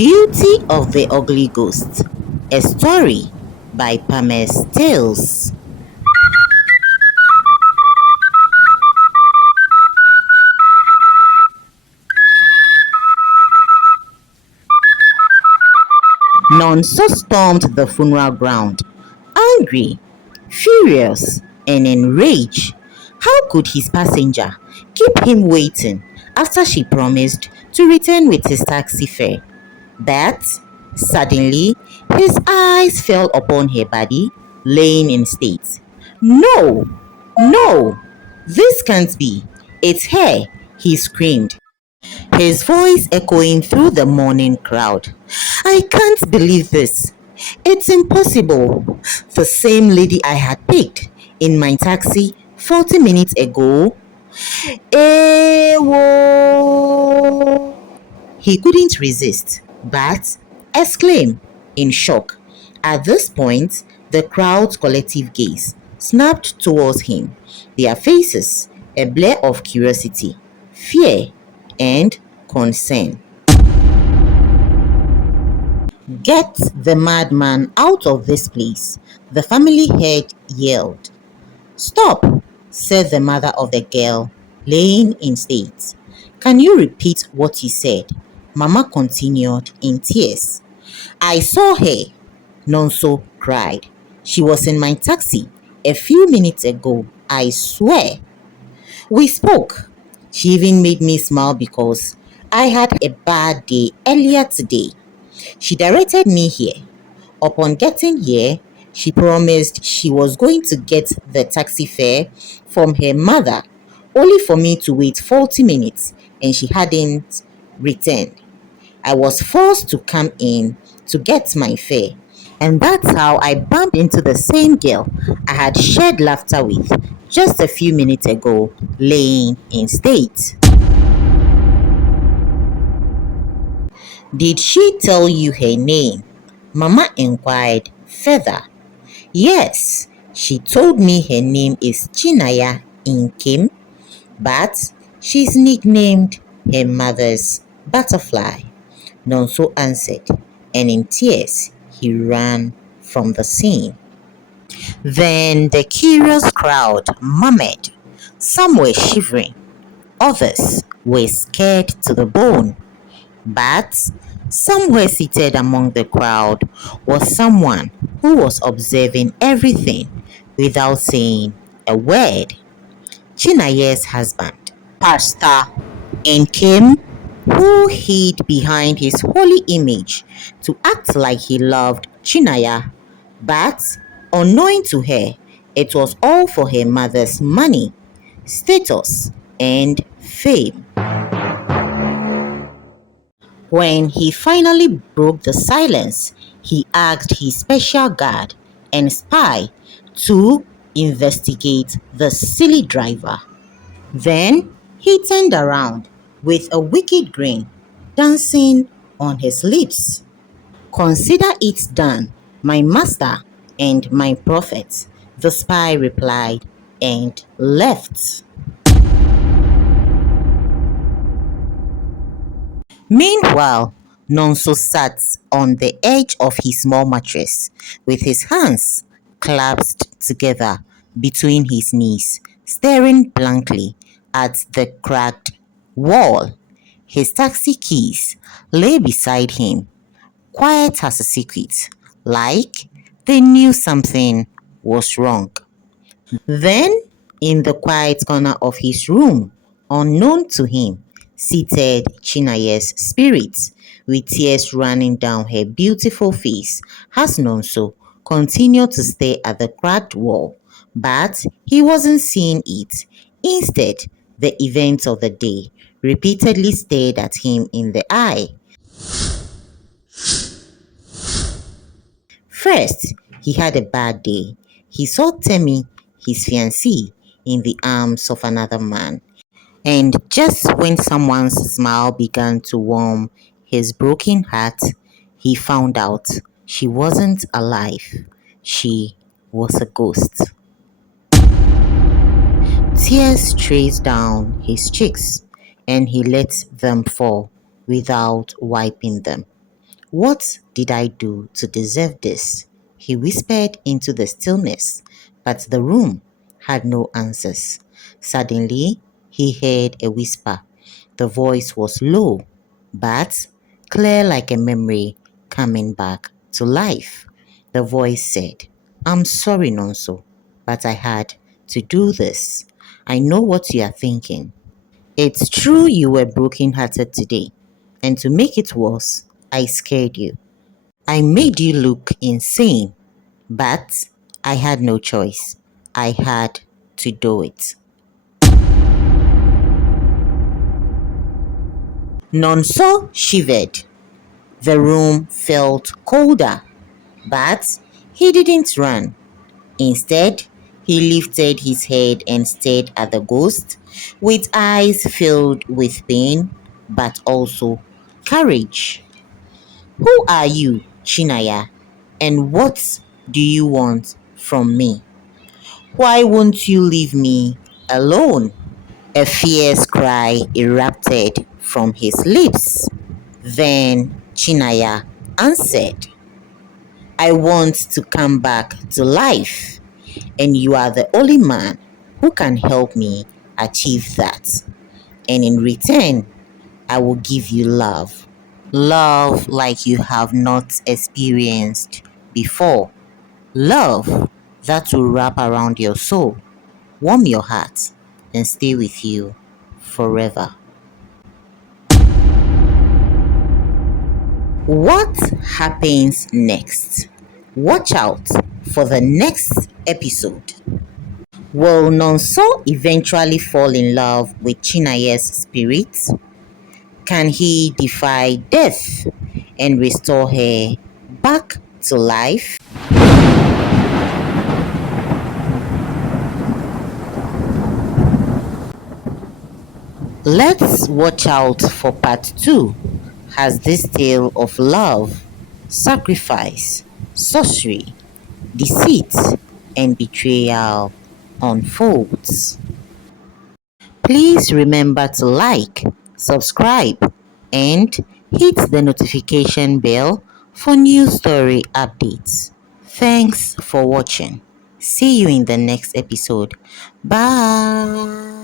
Beauty of the Ugly Ghost, a story by Pamela's Tales. Nonso stormed the funeral ground, angry, furious, and enraged. How could his passenger keep him waiting after she promised to return with his taxi fare? But suddenly his eyes fell upon her body, laying in state. No, no, this can't be. It's her, he screamed, his voice echoing through the mourning crowd. I can't believe this. It's impossible. The same lady I had picked in my taxi 40 minutes ago. Ewo! He couldn't resist, but exclaimed in shock. At this point, the crowd's collective gaze snapped towards him, their faces a blur of curiosity, fear, and concern. Get the madman out of this place, the family head yelled. Stop, said the mother of the girl, laying in state. Can you repeat what you said? Mama continued in tears. I saw her, Nonso cried. She was in my taxi a few minutes ago, I swear. We spoke. She even made me smile because I had a bad day earlier today. She directed me here. Upon getting here, she promised she was going to get the taxi fare from her mother, only for me to wait 40 minutes and she hadn't returned. I was forced to come in to get my fare, and that's how I bumped into the same girl I had shared laughter with just a few minutes ago, laying in state. Did she tell you her name? Mama inquired further. Yes, she told me her name is Chinaya in Kim, but she's nicknamed her mother's Butterfly. Nonso answered, and in tears he ran from the scene. Then the curious crowd murmured. Some were shivering, others were scared to the bone. But somewhere seated among the crowd was someone who was observing everything without saying a word. Chinaya's husband, Pastor Nkem, who hid behind his holy image to act like he loved Chinaya, but unknowing to her, it was all for her mother's money, status, and fame. When he finally broke the silence, he asked his special guard and spy to investigate the silly driver. Then he turned around with a wicked grin dancing on his lips. Consider it done, my master and my prophet, the spy replied and left. Meanwhile, Nonso sat on the edge of his small mattress with his hands clasped together between his knees, staring blankly at the cracked wall. His taxi keys lay beside him, quiet as a secret, like they knew something was wrong. Then, in the quiet corner of his room, unknown to him, seated Chinaya's spirit, with tears running down her beautiful face, has Nonso continued to stare at the cracked wall, but he wasn't seeing it. Instead, the events of the day repeatedly stared at him in the eye. First, he had a bad day. He saw Temi, his fiancée, in the arms of another man. And just when someone's smile began to warm his broken heart, he found out she wasn't alive. She was a ghost. Tears traced down his cheeks, and he let them fall without wiping them. What did I do to deserve this? He whispered into the stillness, but the room had no answers. Suddenly, he heard a whisper. The voice was low, but clear like a memory coming back to life. The voice said, I'm sorry, Nonso, but I had to do this. I know what you are thinking. It's true you were broken-hearted today, and to make it worse, I scared you. I made you look insane, but I had no choice. I had to do it. Nonso shivered. The room felt colder, but he didn't run. Instead, he lifted his head and stared at the ghost with eyes filled with pain but also courage. Who are you, Chinaya? And what do you want from me? Why won't you leave me alone? A fierce cry erupted from his lips. Then Chinaya answered, I want to come back to life, and you are the only man who can help me achieve that. And in return, I will give you love. Love like you have not experienced before. Love that will wrap around your soul, warm your heart, and stay with you forever. What happens next? Watch out for the next episode. Will Nonso eventually fall in love with Chinaya's spirit? Can he defy death and restore her back to life? Let's watch out for part 2 as this tale of love, sacrifice, sorcery, deceit, and betrayal unfolds. Please remember to like, subscribe, and hit the notification bell for new story updates. Thanks for watching. See you in the next episode. Bye.